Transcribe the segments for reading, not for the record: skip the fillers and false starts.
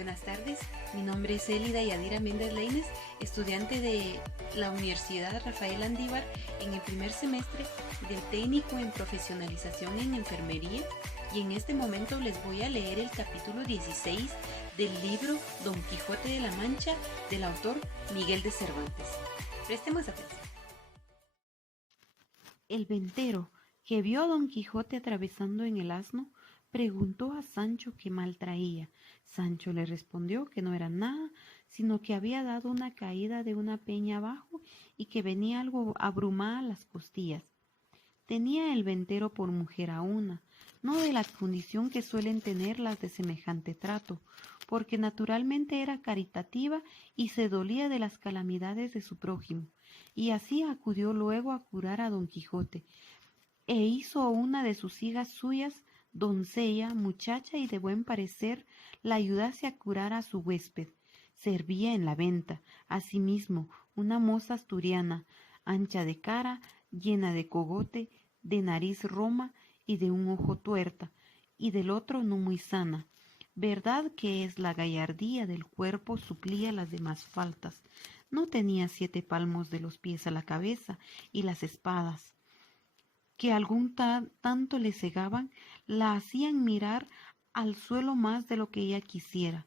Buenas tardes, mi nombre es Elida Yadira Méndez Leines, estudiante de la Universidad Rafael Andívar en el primer semestre del técnico en profesionalización en enfermería, y en este momento les voy a leer el capítulo 16 del libro Don Quijote de la Mancha del autor Miguel de Cervantes. Prestemos atención. El ventero, que vio a Don Quijote atravesando en el asno, preguntó a Sancho qué mal traía. Sancho le respondió que no era nada, sino que había dado una caída de una peña abajo y que venía algo abrumada las costillas. Tenía el ventero por mujer a una, no de la condición que suelen tener las de semejante trato, porque naturalmente era caritativa y se dolía de las calamidades de su prójimo, y así acudió luego a curar a Don Quijote, e hizo una de sus hijas suyas, doncella, muchacha y de buen parecer, la ayudase a curar a su huésped. Servía en la venta, asimismo, una moza asturiana, ancha de cara, llena de cogote, de nariz roma y de un ojo tuerta, y del otro no muy sana. Verdad que es la gallardía del cuerpo suplía las demás faltas. No tenía 7 palmos de los pies a la cabeza, y las espadas, que algún tanto le cegaban, la hacían mirar al suelo más de lo que ella quisiera.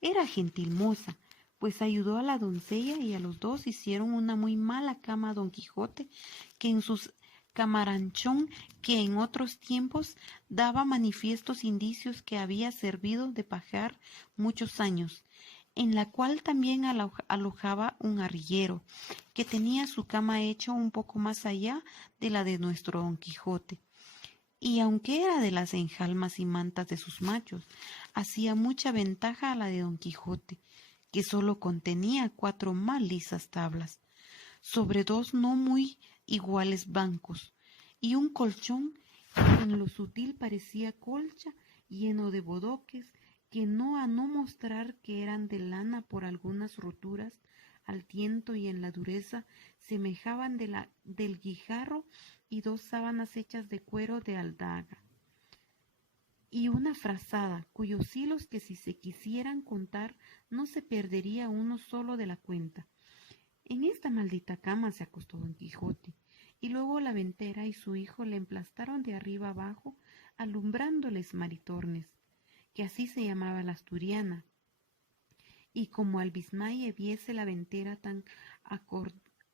Era gentil moza, pues ayudó a la doncella y a los dos hicieron una muy mala cama a Don Quijote, que en sus camaranchón, que en otros tiempos daba manifiestos indicios que había servido de pajar muchos años, en la cual también alojaba un arrillero, que tenía su cama hecha un poco más allá de la de nuestro Don Quijote. Y aunque era de las enjalmas y mantas de sus machos, hacía mucha ventaja a la de Don Quijote, que sólo contenía 4 mal lisas tablas, sobre 2 no muy iguales bancos, y un colchón que en lo sutil parecía colcha, lleno de bodoques, que a no mostrar que eran de lana por algunas roturas al tiento y en la dureza, semejaban del guijarro, y 2 sábanas hechas de cuero de aldaga, y una frazada, cuyos hilos que si se quisieran contar no se perdería uno solo de la cuenta. En esta maldita cama se acostó Don Quijote, y luego la ventera y su hijo le emplastaron de arriba abajo, alumbrándoles Maritornes, que así se llamaba la asturiana. Y como al Bismaye viese la ventera tan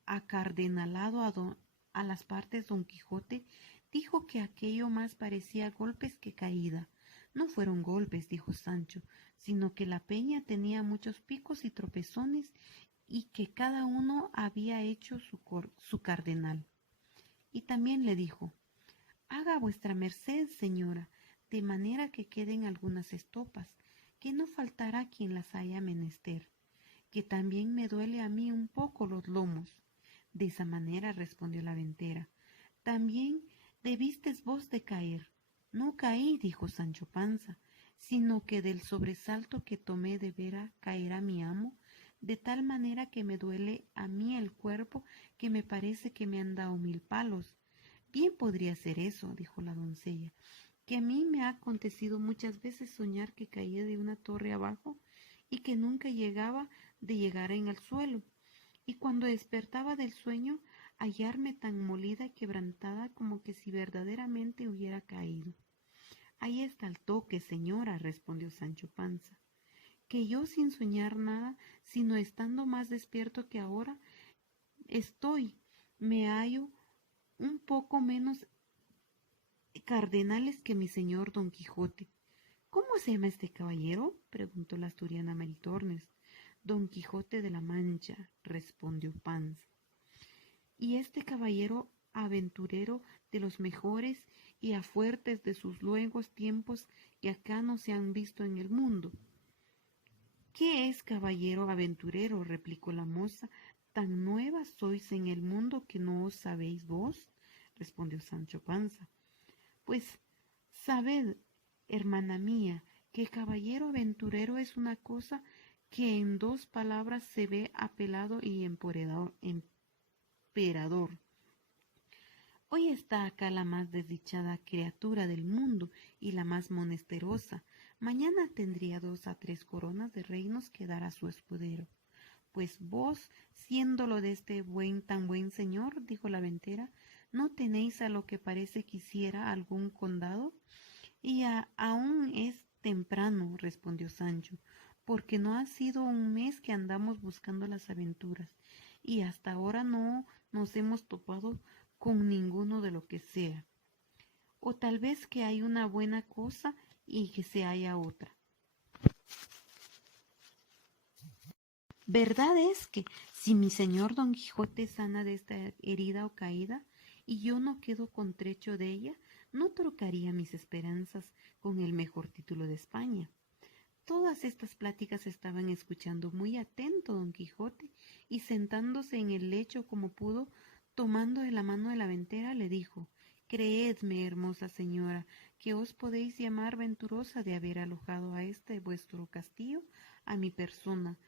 acardenalado a las partes Don Quijote, dijo que aquello más parecía golpes que caída. No fueron golpes, dijo Sancho, sino que la peña tenía muchos picos y tropezones, y que cada uno había hecho su cardenal. Y también le dijo: haga vuestra merced, señora, de manera que queden algunas estopas, que no faltará quien las haya menester, que también me duele a mí un poco los lomos. De esa manera, respondió la ventera, también debistes vos de caer. No caí, dijo Sancho Panza, sino que del sobresalto que tomé de ver a caer a mi amo, de tal manera que me duele a mí el cuerpo, que me parece que me han dado 1000 palos. Bien podría ser eso, dijo la doncella, que a mí me ha acontecido muchas veces soñar que caía de una torre abajo y que nunca llegaba de llegar en el suelo, y cuando despertaba del sueño hallarme tan molida y quebrantada como que si verdaderamente hubiera caído. Ahí está el toque, señora, respondió Sancho Panza, que yo sin soñar nada, sino estando más despierto que ahora estoy, me hallo un poco menos cardenales que mi señor Don Quijote. ¿Cómo se llama este caballero?, preguntó la asturiana Maritornes. Don Quijote de la Mancha, respondió Panza. Y este caballero aventurero de los mejores y afuertes de sus luengos tiempos que acá no se han visto en el mundo. ¿Qué es caballero aventurero?, replicó la moza. ¿Tan nueva sois en el mundo que no os sabéis vos?, respondió Sancho Panza. Pues sabed, hermana mía, que caballero aventurero es una cosa que en 2 palabras se ve apelado y emperador. Hoy está acá la más desdichada criatura del mundo y la más menesterosa, Mañana tendría 2 a 3 coronas de reinos que dar a su escudero. Pues vos, siéndolo de este tan buen señor, dijo la ventera, ¿no tenéis a lo que parece quisiera algún condado? Y aún es temprano, respondió Sancho, porque no ha sido un mes que andamos buscando las aventuras, y hasta ahora no nos hemos topado con ninguno de lo que sea. O tal vez que hay una buena cosa y que se haya otra. Verdad es que si mi señor Don Quijote sana de esta herida o caída, y yo no quedo contrecho de ella, no trocaría mis esperanzas con el mejor título de España. Todas estas pláticas estaban escuchando muy atento Don Quijote, y sentándose en el lecho como pudo, tomando de la mano de la ventera, le dijo: Creedme, hermosa señora, que os podéis llamar venturosa de haber alojado a este vuestro castillo a mi persona,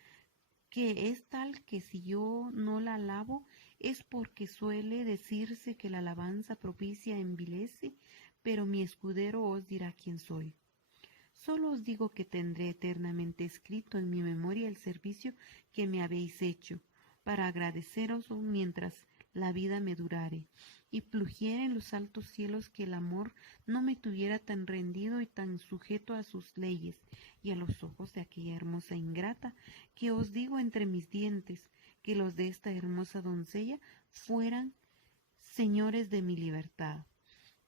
que es tal que si yo no la alabo es porque suele decirse que la alabanza propicia envilece, pero mi escudero os dirá quién soy. Solo os digo que tendré eternamente escrito en mi memoria el servicio que me habéis hecho, para agradeceros mientras la vida me durare, y plugiera en los altos cielos que el amor no me tuviera tan rendido y tan sujeto a sus leyes y a los ojos de aquella hermosa ingrata, que os digo entre mis dientes, que los de esta hermosa doncella fueran señores de mi libertad.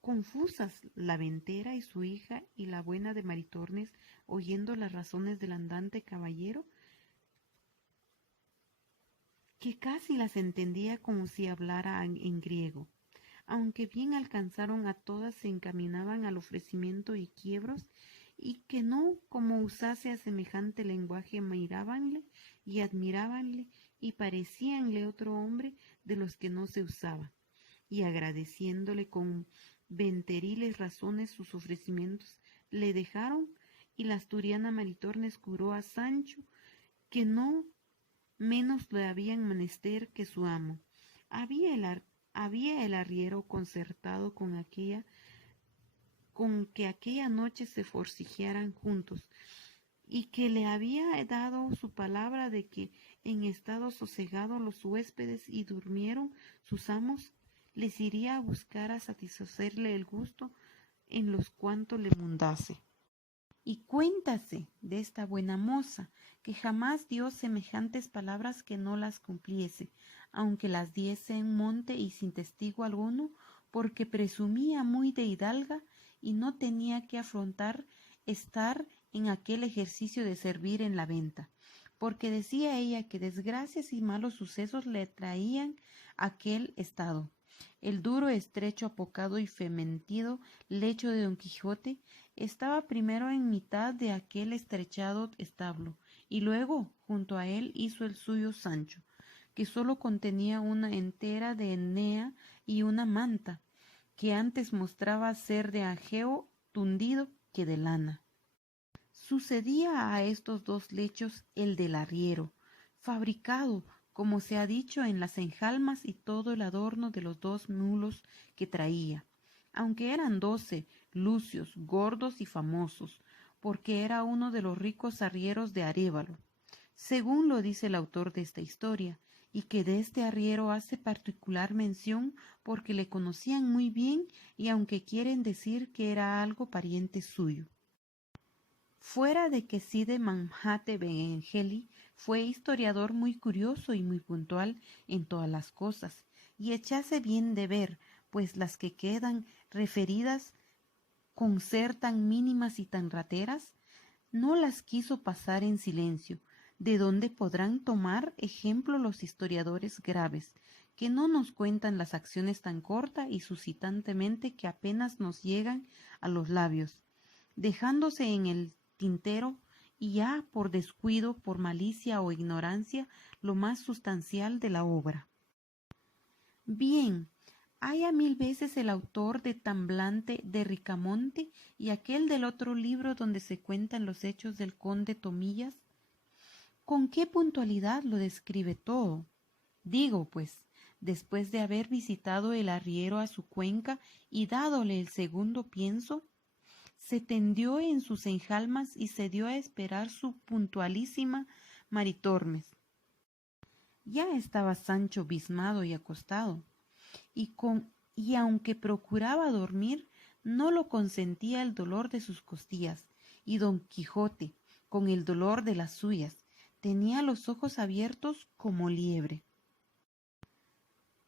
Confusas la ventera y su hija y la buena de Maritornes, oyendo las razones del andante caballero, que casi las entendía como si hablara en griego. Aunque bien alcanzaron a todas, se encaminaban al ofrecimiento y quiebros, y que no como usase a semejante lenguaje mirábanle y admirábanle y parecíanle otro hombre de los que no se usaba, y agradeciéndole con venteriles razones sus ofrecimientos, le dejaron, y la asturiana Maritornes curó a Sancho que no menos le habían menester que su amo. Había el arriero concertado con que aquella noche se forcejearan juntos, y que le había dado su palabra de que en estado sosegado los huéspedes y durmieron sus amos, les iría a buscar a satisfacerle el gusto en los cuanto le mundase. Y cuéntase de esta buena moza, que jamás dio semejantes palabras que no las cumpliese, aunque las diese en monte y sin testigo alguno, porque presumía muy de hidalga y no tenía que afrontar estar en aquel ejercicio de servir en la venta, porque decía ella que desgracias y malos sucesos le traían aquel estado. El duro, estrecho, apocado y fementido lecho de Don Quijote estaba primero en mitad de aquel estrechado establo, y luego junto a él hizo el suyo Sancho, que sólo contenía una entera de enea y una manta, que antes mostraba ser de ajeo tundido que de lana. Sucedía a estos dos lechos el del arriero, fabricado, como se ha dicho, en las enjalmas y todo el adorno de los 2 mulos que traía, aunque eran 12, lucios, gordos y famosos, porque era uno de los ricos arrieros de Arévalo, según lo dice el autor de esta historia, y que de este arriero hace particular mención porque le conocían muy bien, y aunque quieren decir que era algo pariente suyo. Fuera de que Cide Manjate Benengeli fue historiador muy curioso y muy puntual en todas las cosas, y echase bien de ver, pues las que quedan referidas con ser tan mínimas y tan rateras, no las quiso pasar en silencio, de donde podrán tomar ejemplo los historiadores graves, que no nos cuentan las acciones tan corta y suscitantemente que apenas nos llegan a los labios, dejándose en el tintero y ya por descuido, por malicia o ignorancia, lo más sustancial de la obra. Bien, haya 1000 veces el autor de Tamblante de Ricamonte y aquel del otro libro donde se cuentan los hechos del conde Tomillas, con qué puntualidad lo describe todo. Digo, pues, después de haber visitado el arriero a su cuenca y dádole el segundo pienso, se tendió en sus enjalmas y se dio a esperar su puntualísima Maritormes. Ya estaba Sancho bizmado y acostado, y aunque procuraba dormir, no lo consentía el dolor de sus costillas, y don Quijote, con el dolor de las suyas, tenía los ojos abiertos como liebre.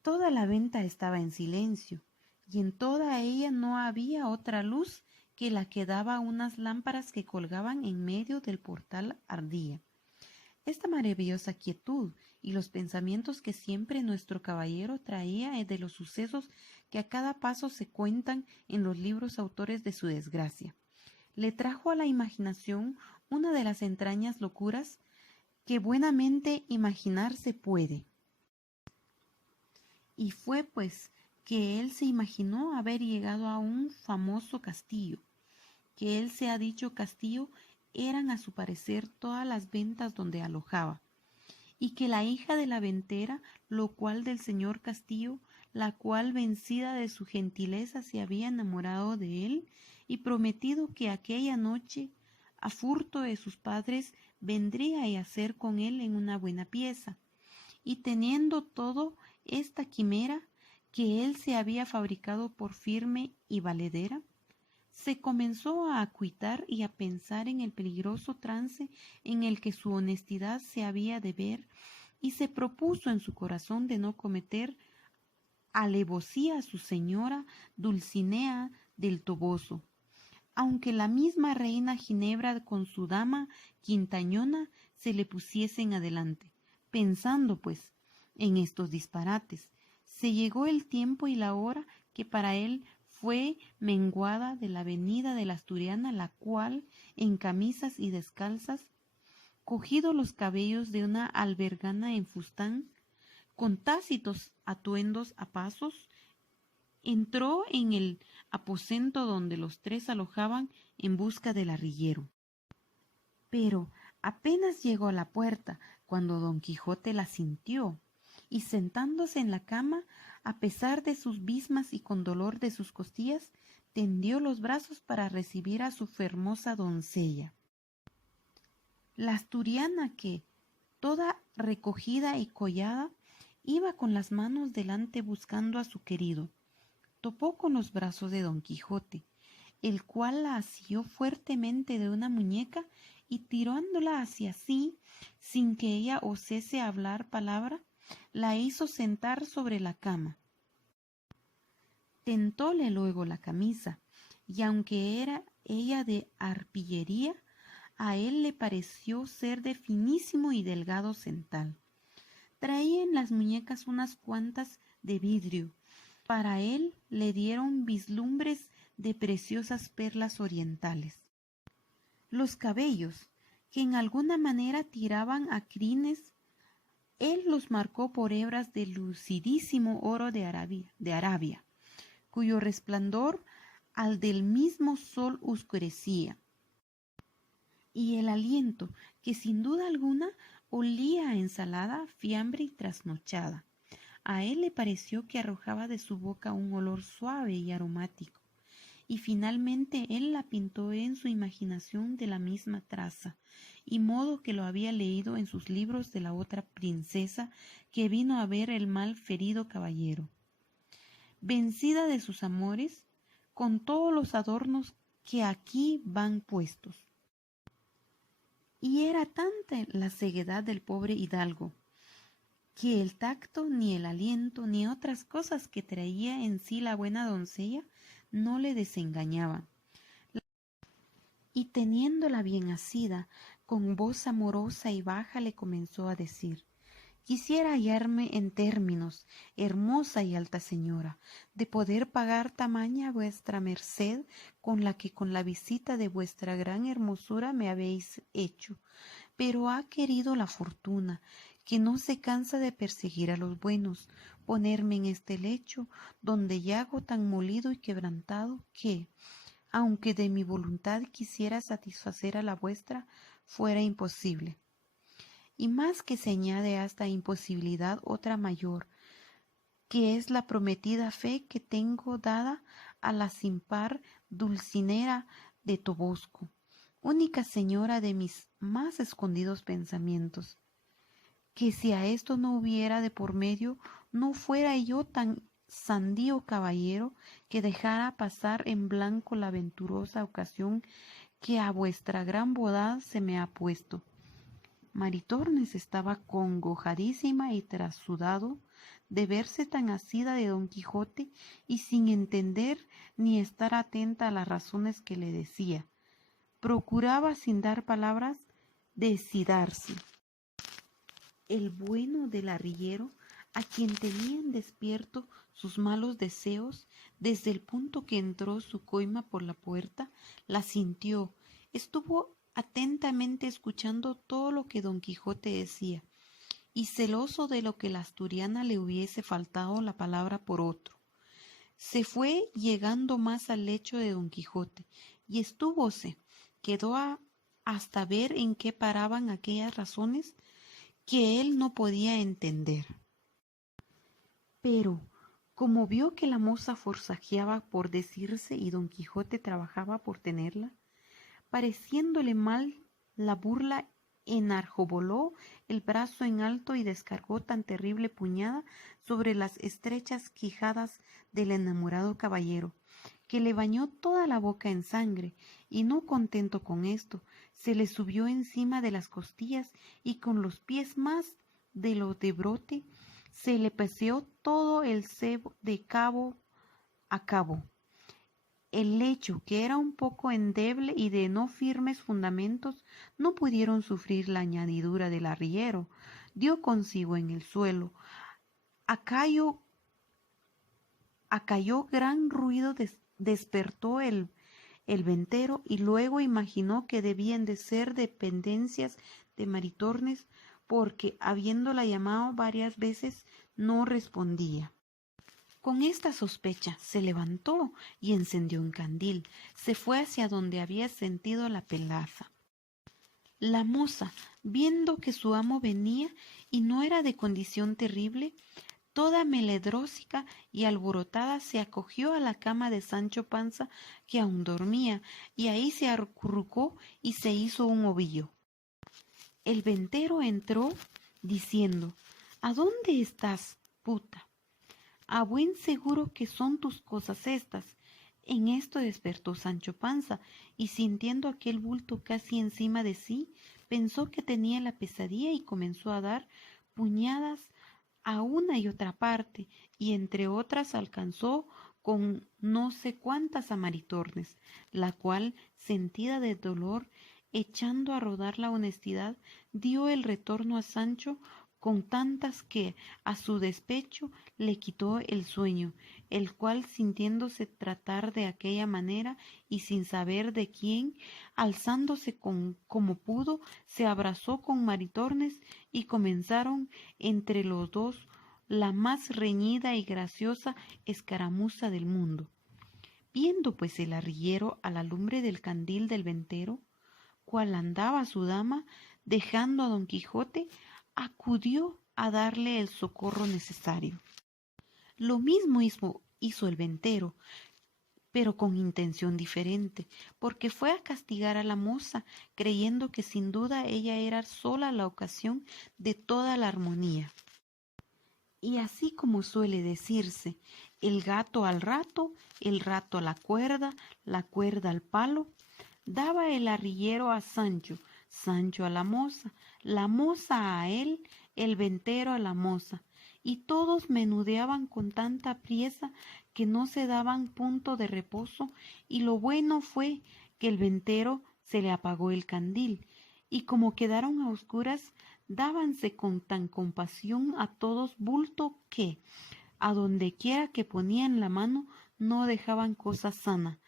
Toda la venta estaba en silencio, y en toda ella no había otra luz que la que daba unas lámparas que colgaban en medio del portal ardía. Esta maravillosa quietud y los pensamientos que siempre nuestro caballero traía de los sucesos que a cada paso se cuentan en los libros autores de su desgracia, le trajo a la imaginación una de las entrañas locuras que buenamente imaginarse puede. Y fue pues que él se imaginó haber llegado a un famoso castillo, que él se ha dicho castillo eran a su parecer todas las ventas donde alojaba, y que la hija de la ventera, lo cual del señor Castillo, la cual vencida de su gentileza se había enamorado de él y prometido que aquella noche, a furto de sus padres, vendría a yacer con él en una buena pieza, y teniendo todo esta quimera que él se había fabricado por firme y valedera, se comenzó a acuitar y a pensar en el peligroso trance en el que su honestidad se había de ver, y se propuso en su corazón de no cometer alevosía a su señora Dulcinea del Toboso, aunque la misma reina Ginebra con su dama Quintañona se le pusiesen adelante. Pensando, pues, en estos disparates, se llegó el tiempo y la hora que para él fue menguada de la venida de la asturiana, la cual, en camisas y descalzas, cogido los cabellos de una albergana en fustán, con tácitos atuendos a pasos, entró en el aposento donde los tres alojaban en busca del arrillero. Pero apenas llegó a la puerta cuando don Quijote la sintió, y sentándose en la cama, a pesar de sus bizmas y con dolor de sus costillas, tendió los brazos para recibir a su fermosa doncella. La asturiana que, toda recogida y collada, iba con las manos delante buscando a su querido, topó con los brazos de don Quijote, el cual la asió fuertemente de una muñeca y tirándola hacia sí, sin que ella osase hablar palabra, la hizo sentar sobre la cama. Tentóle luego la camisa, y aunque era ella de arpillería, a él le pareció ser de finísimo y delgado cental. Traía en las muñecas unas cuantas de vidrio. Para él le dieron vislumbres de preciosas perlas orientales. Los cabellos, que en alguna manera tiraban a crines, él los marcó por hebras de lucidísimo oro de Arabia, cuyo resplandor al del mismo sol oscurecía, y el aliento, que sin duda alguna olía a ensalada, fiambre y trasnochada. A él le pareció que arrojaba de su boca un olor suave y aromático, y finalmente él la pintó en su imaginación de la misma traza, y modo que lo había leído en sus libros de la otra princesa que vino a ver el mal ferido caballero. Vencida de sus amores, con todos los adornos que aquí van puestos. Y era tanta la ceguedad del pobre hidalgo, que el tacto, ni el aliento, ni otras cosas que traía en sí la buena doncella no le desengañaban. Y teniéndola bien asida, con voz amorosa y baja le comenzó a decir: quisiera hallarme en términos, hermosa y alta señora, de poder pagar tamaña vuestra merced con la visita de vuestra gran hermosura me habéis hecho, pero ha querido la fortuna, que no se cansa de perseguir a los buenos, ponerme en este lecho, donde yago tan molido y quebrantado que, aunque de mi voluntad quisiera satisfacer a la vuestra, fuera imposible. Y más que se añade a esta imposibilidad otra mayor, que es la prometida fe que tengo dada a la sin par Dulcinea de Tobosco, única señora de mis más escondidos pensamientos, que si a esto no hubiera de por medio, no fuera yo tan sandío caballero que dejara pasar en blanco la venturosa ocasión que a vuestra gran bondad se me ha puesto. Maritornes estaba congojadísima y trasudado de verse tan asida de don Quijote y sin entender ni estar atenta a las razones que le decía. Procuraba sin dar palabras decidarse. El bueno del arriero, a quien tenían despierto sus malos deseos, desde el punto que entró su coima por la puerta, la sintió, estuvo atentamente escuchando todo lo que don Quijote decía, y celoso de lo que la asturiana le hubiese faltado la palabra por otro. Se fue llegando más al lecho de don Quijote, y quedó hasta ver en qué paraban aquellas razones que él no podía entender. Pero, como vio que la moza forzajeaba por decirse y don Quijote trabajaba por tenerla, pareciéndole mal la burla, enarjoboló el brazo en alto y descargó tan terrible puñada sobre las estrechas quijadas del enamorado caballero, que le bañó toda la boca en sangre, y no contento con esto, se le subió encima de las costillas y con los pies más de lo de brote, se le paseó todo el cebo de cabo a cabo. El lecho, que era un poco endeble y de no firmes fundamentos, no pudieron sufrir la añadidura del arriero. Dio consigo en el suelo. Acalló gran ruido, despertó el ventero y luego imaginó que debían de ser dependencias de Maritornes, porque habiéndola llamado varias veces no respondía. Con esta sospecha se levantó y encendió un candil. Se fue hacia donde había sentido la pelaza. La moza, viendo que su amo venía y no era de condición terrible, toda meledrósica y alborotada, se acogió a la cama de Sancho Panza, que aún dormía, y ahí se acurrucó y se hizo un ovillo. El ventero entró diciendo: ¿A dónde estás, puta? A buen seguro que son tus cosas estas. En esto despertó Sancho Panza, y sintiendo aquel bulto casi encima de sí, pensó que tenía la pesadilla y comenzó a dar puñadas a una y otra parte, y entre otras alcanzó con no sé cuántas a Maritornes, la cual, sentida de dolor, echando a rodar la honestidad, dio el retorno a Sancho con tantas que, a su despecho, le quitó el sueño, el cual, sintiéndose tratar de aquella manera y sin saber de quién, alzándose como pudo, se abrazó con Maritornes y comenzaron entre los dos la más reñida y graciosa escaramuza del mundo. Viendo pues el arriero a la lumbre del candil del ventero, cual andaba su dama, dejando a don Quijote, acudió a darle el socorro necesario. Lo mismo hizo el ventero, pero con intención diferente, porque fue a castigar a la moza, creyendo que sin duda ella era sola la ocasión de toda la armonía. Y así como suele decirse, el gato al rato, el rato a la cuerda al palo, daba el arriero a Sancho, Sancho a la moza a él, el ventero a la moza, y todos menudeaban con tanta priesa que no se daban punto de reposo, y lo bueno fue que el ventero se le apagó el candil, y como quedaron a oscuras, dábanse con tan compasión a todos bulto que, a donde quiera que ponían la mano, no dejaban cosa sana.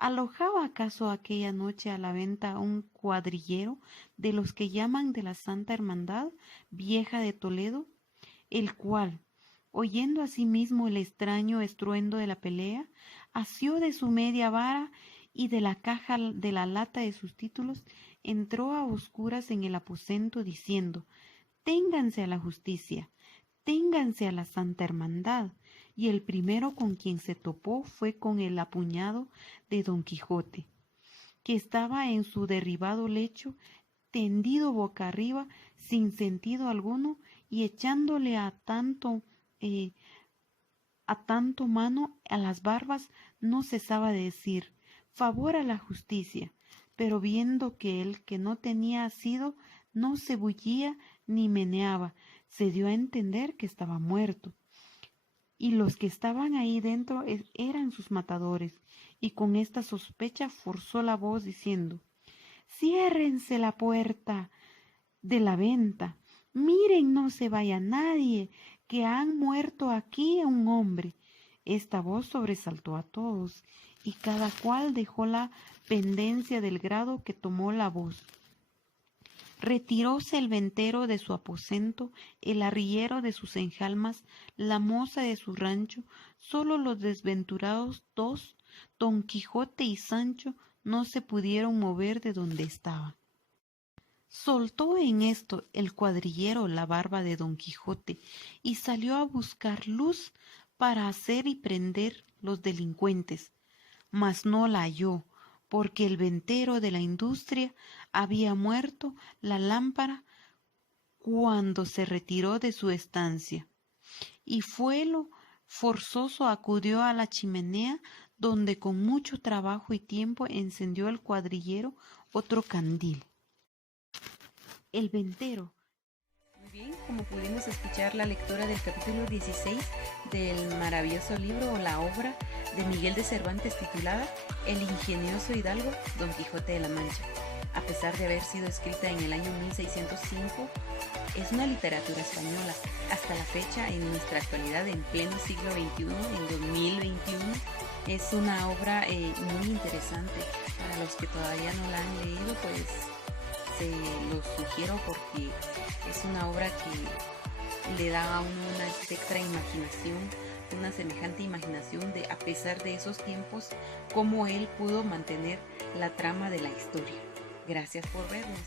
¿Alojaba acaso aquella noche a la venta un cuadrillero de los que llaman de la Santa Hermandad Vieja de Toledo, el cual, oyendo asimismo el extraño estruendo de la pelea, asió de su media vara y de la caja de la lata de sus títulos, entró a oscuras en el aposento diciendo: «Ténganse a la justicia, ténganse a la Santa Hermandad», y el primero con quien se topó fue con el apuñado de don Quijote, que estaba en su derribado lecho, tendido boca arriba, sin sentido alguno, y echándole a tanto mano a las barbas, no cesaba de decir: favor a la justicia. Pero viendo que el que no tenía asido no se bullía ni meneaba, se dio a entender que estaba muerto. Y los que estaban ahí dentro eran sus matadores, y con esta sospecha forzó la voz diciendo: ciérrense la puerta de la venta, miren, no se vaya nadie, que han muerto aquí un hombre. Esta voz sobresaltó a todos, y cada cual dejó la pendencia del grado que tomó la voz. Retiróse el ventero de su aposento, el arriero de sus enjalmas, la moza de su rancho. Sólo los desventurados dos, Don Quijote y Sancho, no se pudieron mover de donde estaban. Soltó en esto el cuadrillero la barba de Don Quijote y salió a buscar luz para hacer y prender los delincuentes, mas no la halló, porque el ventero de la industria había muerto la lámpara cuando se retiró de su estancia, y fuelo forzoso acudió a la chimenea, donde con mucho trabajo y tiempo encendió el cuadrillero otro candil. El ventero. Muy bien, como pudimos escuchar la lectura del capítulo 16 del maravilloso libro o la obra de Miguel de Cervantes titulada El ingenioso hidalgo Don Quijote de la Mancha. A pesar de haber sido escrita en el año 1605, es una literatura española. Hasta la fecha, en nuestra actualidad, en pleno siglo XXI, en 2021, es una obra muy interesante. Para los que todavía no la han leído, pues se los sugiero porque es una obra que le da a uno una extra imaginación, una semejante imaginación de, a pesar de esos tiempos, cómo él pudo mantener la trama de la historia. Gracias por vernos.